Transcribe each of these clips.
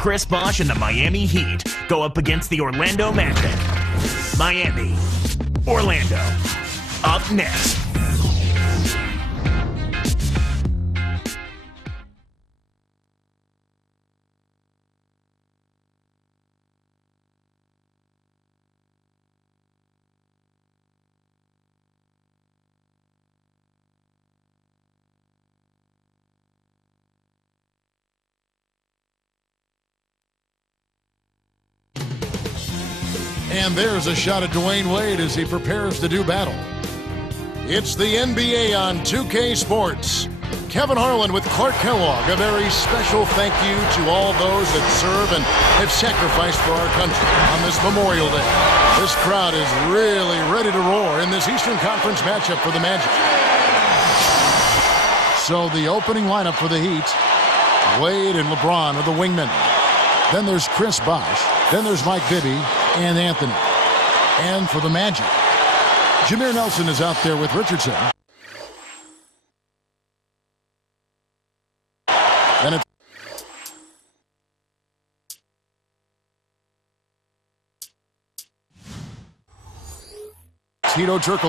Chris Bosh and the Miami Heat go up against the Orlando Magic. Miami, Orlando, up next. And there's a shot at Dwayne Wade as he prepares to do battle. It's the NBA on 2K Sports. Kevin Harlan with Clark Kellogg. A very special thank you to all those that serve and have sacrificed for our country on this Memorial Day. This crowd is really ready to roar in this Eastern Conference matchup for the Magic. So the opening lineup for the Heat, Wade and LeBron are the wingmen. Then there's Chris Bosh. Then there's Mike Bibby and Anthony. And for the Magic, Jameer Nelson is out there with Richardson. Then it's Tito Turkle.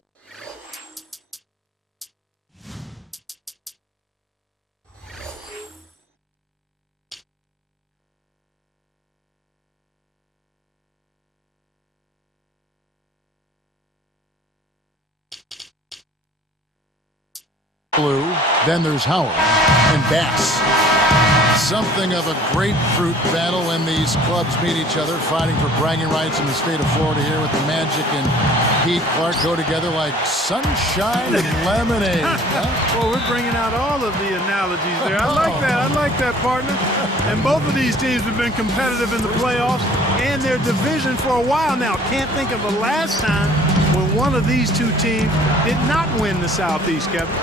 Blue. Then there's Howard and Bass. Something of a grapefruit battle when these clubs meet each other, fighting for bragging rights in the state of Florida here with the Magic and Heat. Clark go together like sunshine and lemonade. Huh? Well, we're bringing out all of the analogies there. I like that. I like that, partner. And both of these teams have been competitive in the playoffs and their division for a while now. Can't think of the last time when one of these two teams did not win the Southeast, Kevin.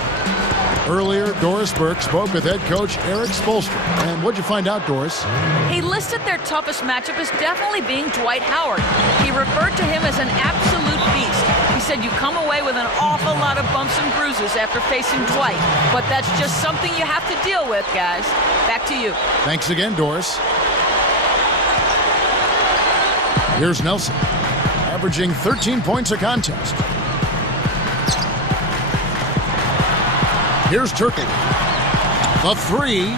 Earlier, Doris Burke spoke with head coach Eric Spoelstra. And what'd you find out, Doris? He listed their toughest matchup as definitely being Dwight Howard. He referred to him as an absolute beast. He said you come away with an awful lot of bumps and bruises after facing Dwight. But that's just something you have to deal with, guys. Back to you. Thanks again, Doris. Here's Nelson, averaging 13 points a contest. Here's Turkey. The three.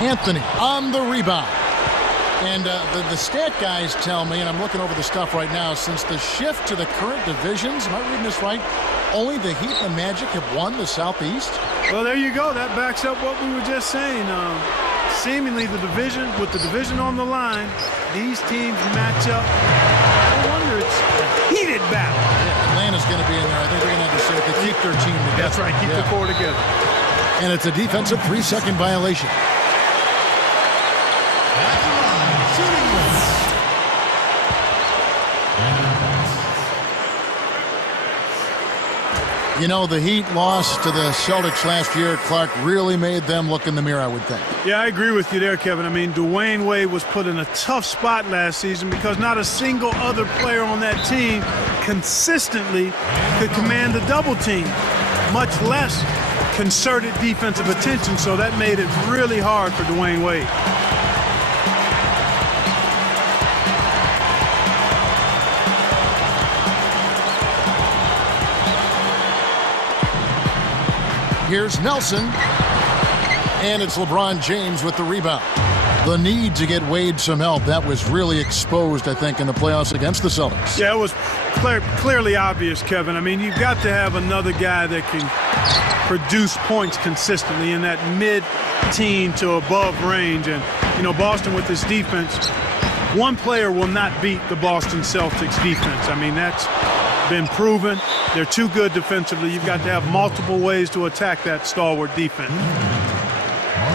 Anthony on the rebound. And the stat guys tell me, and I'm looking over the stuff right now, since the shift to the current divisions, am I reading this right? Only the Heat and the Magic have won the Southeast? Well, there you go. That backs up what we were just saying. Seemingly the division, with the division on the line, these teams match up. I wonder, it's a heated battle. Yeah, Atlanta's going to be in there. I think they're going to have to say they keep their team together. That's right, keep the core together. And it's a defensive 3-second violation. You know, the Heat loss to the Celtics last year. Clark really made them look in the mirror, I would think. Yeah, I agree with you there, Kevin. I mean, Dwayne Wade was put in a tough spot last season because not a single other player on that team consistently could command the double team, much less concerted defensive attention. So that made it really hard for Dwayne Wade. Here's Nelson, and it's LeBron James with the rebound. The need to get Wade some help, that was really exposed, I think, in the playoffs against the Celtics. Yeah, it was clearly obvious, Kevin. I mean, you've got to have another guy that can produce points consistently in that mid-teen to above range. And, you know, Boston with this defense, one player will not beat the Boston Celtics defense. I mean, that's been proven. They're too good defensively. You've got to have multiple ways to attack that stalwart defense.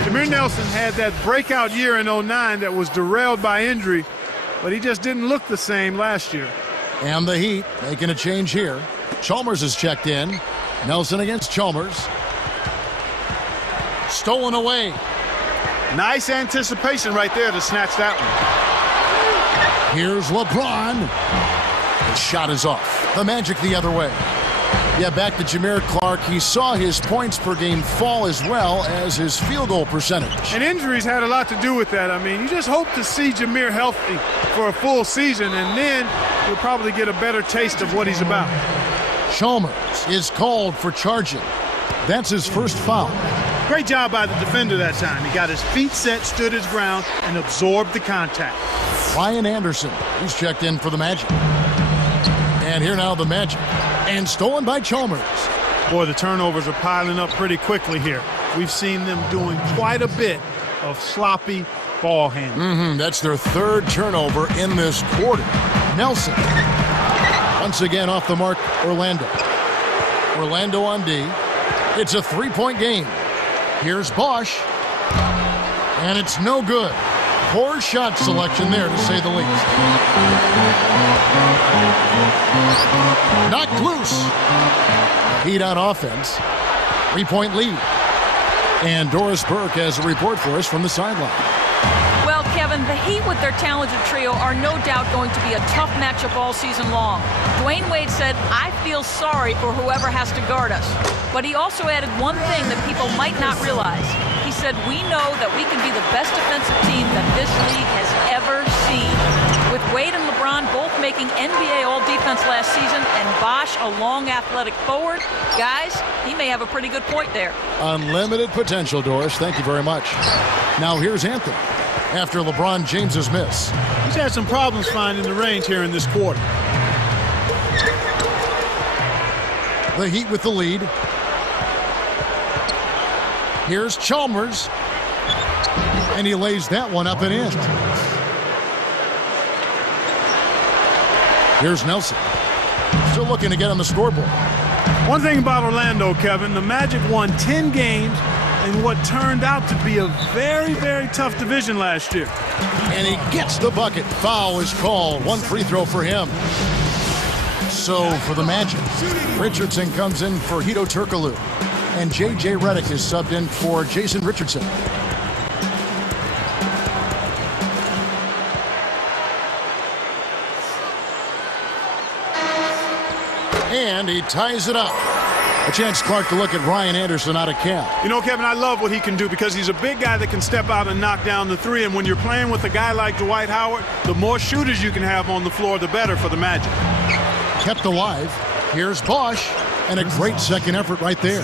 Jameer Nelson had that breakout year in 09 that was derailed by injury, but he just didn't look the same last year. And the Heat making a change here. Chalmers is checked in. Nelson against Chalmers. Stolen away. Nice anticipation right there to snatch that one. Here's LeBron. The shot is off. The Magic the other way. Yeah, back to Jameer Clark. He saw his points per game fall as well as his field goal percentage. And injuries had a lot to do with that. I mean, you just hope to see Jameer healthy for a full season, and then you'll probably get a better taste of what he's about. Chalmers is called for charging. That's his first foul. Great job by the defender that time. He got his feet set, stood his ground, and absorbed the contact. Ryan Anderson, he's checked in for the Magic. And here now the Magic. And stolen by Chalmers. Boy, the turnovers are piling up pretty quickly here. We've seen them doing quite a bit of sloppy ball handling. That's their third turnover in this quarter. Nelson. Once again off the mark, Orlando. Orlando on D. It's a three-point game. Here's Bosch. And it's no good. Poor shot selection there, to say the least. Knocked loose. Heat on offense. 3-point lead. And Doris Burke has a report for us from the sideline. Well, Kevin, the Heat with their talented trio are no doubt going to be a tough matchup all season long. Dwayne Wade said, "I feel sorry for whoever has to guard us." But he also added one thing that people might not realize. He said, "We know that we can be the best defensive team that this league has ever seen." With Wade and LeBron both making NBA All-Defense last season and Bosch a long athletic forward, guys, he may have a pretty good point there. Unlimited potential, Doris. Thank you very much. Now here's Anthony after LeBron James's miss. He's had some problems finding the range here in this quarter. The Heat with the lead. Here's Chalmers. And he lays that one up and in. Here's Nelson. Still looking to get on the scoreboard. One thing about Orlando, Kevin, the Magic won 10 games in what turned out to be a very, very tough division last year. And he gets the bucket. Foul is called. One free throw for him. So for the Magic, Richardson comes in for Hedo Turkoglu. And J.J. Redick is subbed in for Jason Richardson. And he ties it up. A chance, Clark, to look at Ryan Anderson out of Cal. You know, Kevin, I love what he can do because he's a big guy that can step out and knock down the three. And when you're playing with a guy like Dwight Howard, the more shooters you can have on the floor, the better for the Magic. Kept alive. Here's Bosch. And a great second effort right there.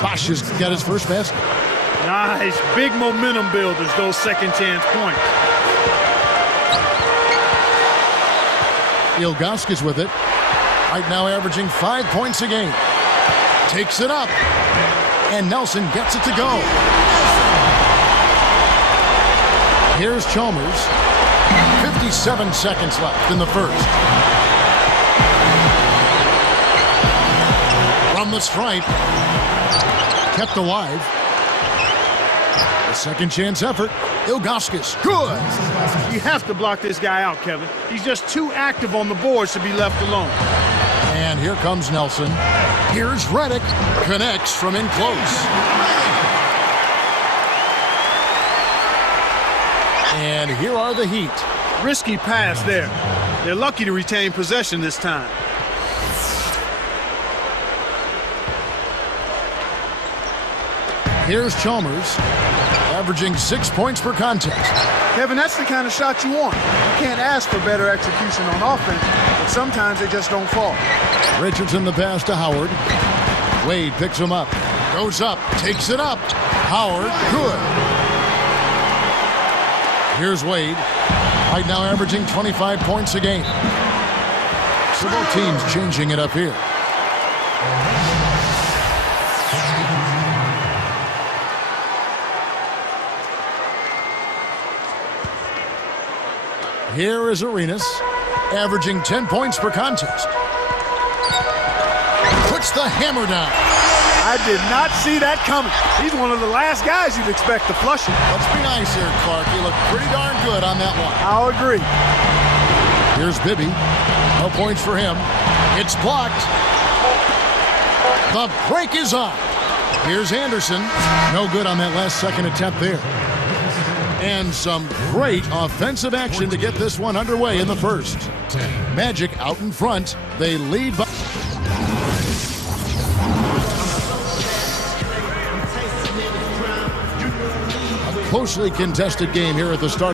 Bosch has got his first basket. Nice. Big momentum builders, those second chance points. Ilgauskas with it. Right now averaging 5 points a game. Takes it up. And Nelson gets it to go. Here's Chalmers. 57 seconds left in the first. From the stripe. Kept alive. A second chance effort. Ilgauskas. Good. You have to block this guy out, Kevin. He's just too active on the boards to be left alone. And here comes Nelson. Here's Redick. Connects from in close. And here are the Heat. Risky pass there. They're lucky to retain possession this time. Here's Chalmers, averaging 6 points per contest. Kevin, that's the kind of shot you want. You can't ask for better execution on offense, but sometimes they just don't fall. Richardson the pass to Howard. Wade picks him up. Goes up, takes it up. Howard, good. Here's Wade. Right now averaging 25 points a game. So both teams changing it up here. Here is Arenas, averaging 10 points per contest. Puts the hammer down. I did not see that coming. He's one of the last guys you'd expect to flush him. Let's be nice here, Clark. He looked pretty darn good on that one. I'll agree. Here's Bibby. No points for him. It's blocked. The break is on. Here's Anderson. No good on that last second attempt there. And some great offensive action to get this one underway in the first. Magic out in front. They lead by... closely contested game here at the start.